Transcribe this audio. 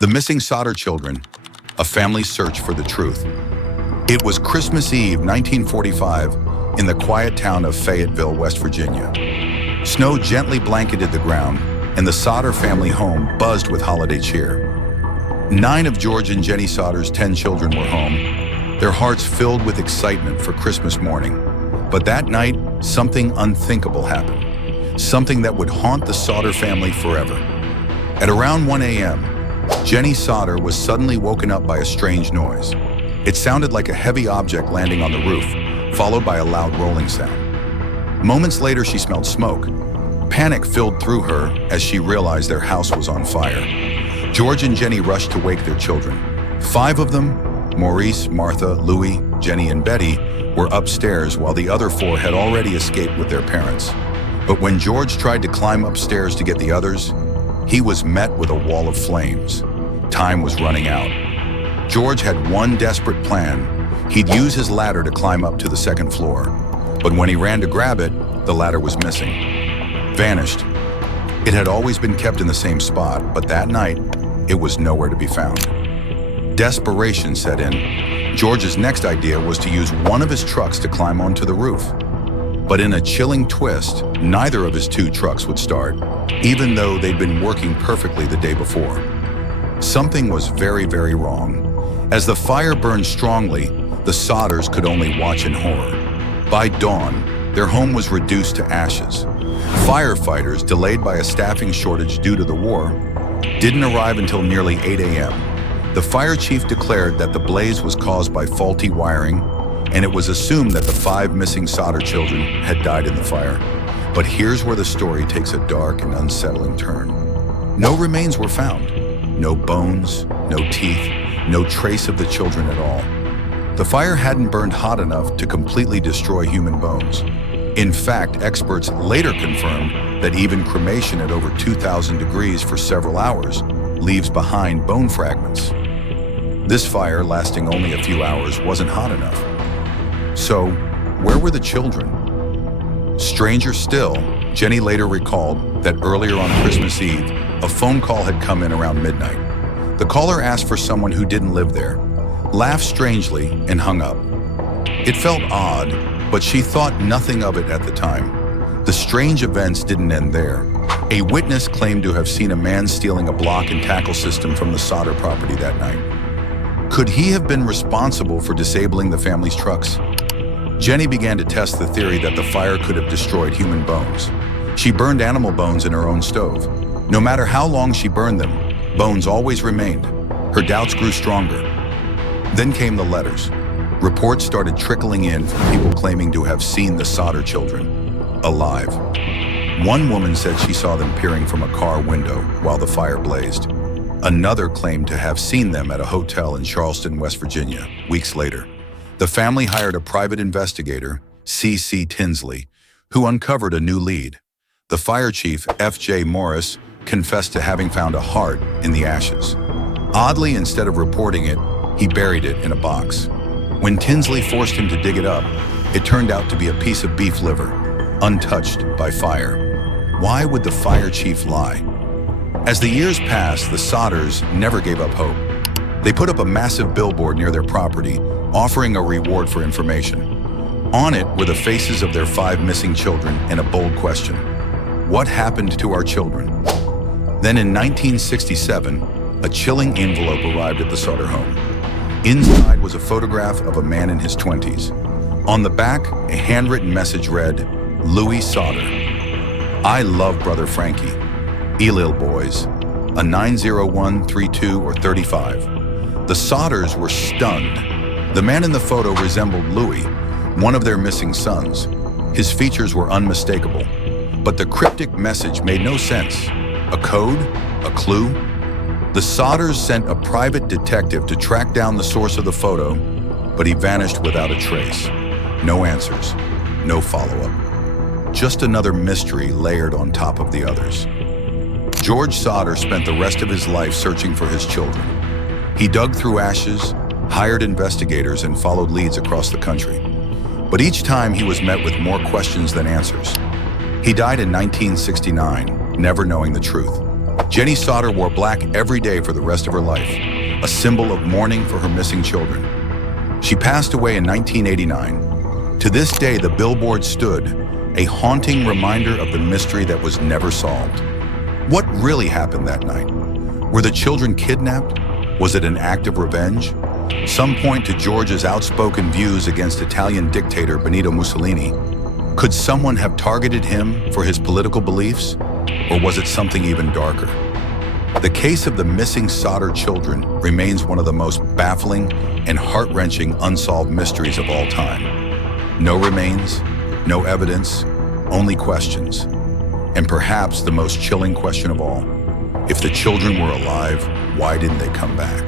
The Missing Sodder Children, a family search for the truth. It was Christmas Eve, 1945, in the quiet town of Fayetteville, West Virginia. Snow gently blanketed the ground, and the Sodder family home buzzed with holiday cheer. 9 of George and Jenny Sodder's 10 children were home, their hearts filled with excitement for Christmas morning. But that night, something unthinkable happened, something that would haunt the Sodder family forever. At around 1 a.m., Jenny Sodder was suddenly woken up by a strange noise. It sounded like a heavy object landing on the roof, followed by a loud rolling sound. Moments later, she smelled smoke. Panic filled through her as she realized their house was on fire. George and Jenny rushed to wake their children. 5 of them, Maurice, Martha, Louis, Jenny, and Betty, were upstairs while the other 4 had already escaped with their parents. But when George tried to climb upstairs to get the others, he was met with a wall of flames. Time was running out. George had one desperate plan. He'd use his ladder to climb up to the 2nd floor. But when he ran to grab it, the ladder was missing. Vanished. It had always been kept in the same spot, but that night, it was nowhere to be found. Desperation set in. George's next idea was to use one of his trucks to climb onto the roof. But in a chilling twist, neither of his 2 trucks would start, even though they'd been working perfectly the day before. Something was very, very wrong. As the fire burned strongly, the Sodders could only watch in horror. By dawn, their home was reduced to ashes. Firefighters, delayed by a staffing shortage due to the war, didn't arrive until nearly 8 a.m. The fire chief declared that the blaze was caused by faulty wiring, and it was assumed that the 5 missing Sodder children had died in the fire. But here's where the story takes a dark and unsettling turn. No remains were found. No bones, no teeth, no trace of the children at all. The fire hadn't burned hot enough to completely destroy human bones. In fact, experts later confirmed that even cremation at over 2,000 degrees for several hours leaves behind bone fragments. This fire, lasting only a few hours, wasn't hot enough. So, where were the children? Stranger still, Jenny later recalled that earlier on Christmas Eve, a phone call had come in around midnight. The caller asked for someone who didn't live there, laughed strangely, and hung up. It felt odd, but she thought nothing of it at the time. The strange events didn't end there. A witness claimed to have seen a man stealing a block and tackle system from the Sodder property that night. Could he have been responsible for disabling the family's trucks? Jenny began to test the theory that the fire could have destroyed human bones. She burned animal bones in her own stove. No matter how long she burned them, bones always remained. Her doubts grew stronger. Then came the letters. Reports started trickling in from people claiming to have seen the Sodder children alive. One woman said she saw them peering from a car window while the fire blazed. Another claimed to have seen them at a hotel in Charleston, West Virginia, weeks later. The family hired a private investigator, C.C. Tinsley, who uncovered a new lead. The fire chief, F.J. Morris, confessed to having found a heart in the ashes. Oddly, instead of reporting it, he buried it in a box. When Tinsley forced him to dig it up, it turned out to be a piece of beef liver, untouched by fire. Why would the fire chief lie? As the years passed, the Sodders never gave up hope. They put up a massive billboard near their property, offering a reward for information. On it were the faces of their 5 missing children and a bold question: what happened to our children? Then in 1967, a chilling envelope arrived at the Sodder home. Inside was a photograph of a man in his 20s. On the back, a handwritten message read, "Louis Sodder. I love brother Frankie. Elil boys. A 901, 32, or 35. The Sodders were stunned. The man in the photo resembled Louis, one of their missing sons. His features were unmistakable, but the cryptic message made no sense. A code? A clue? The Sodders sent a private detective to track down the source of the photo, but he vanished without a trace. No answers, no follow-up. Just another mystery layered on top of the others. George Sodder spent the rest of his life searching for his children. He dug through ashes, hired investigators, and followed leads across the country. But each time he was met with more questions than answers. He died in 1969, never knowing the truth. Jenny Sodder wore black every day for the rest of her life, a symbol of mourning for her missing children. She passed away in 1989. To this day, the billboard stood, a haunting reminder of the mystery that was never solved. What really happened that night? Were the children kidnapped? Was it an act of revenge? Some point to Georgia's outspoken views against Italian dictator Benito Mussolini. Could someone have targeted him for his political beliefs? Or was it something even darker? The case of the missing Sodder children remains one of the most baffling and heart-wrenching unsolved mysteries of all time. No remains, no evidence, only questions. And perhaps the most chilling question of all, if the children were alive, why didn't they come back?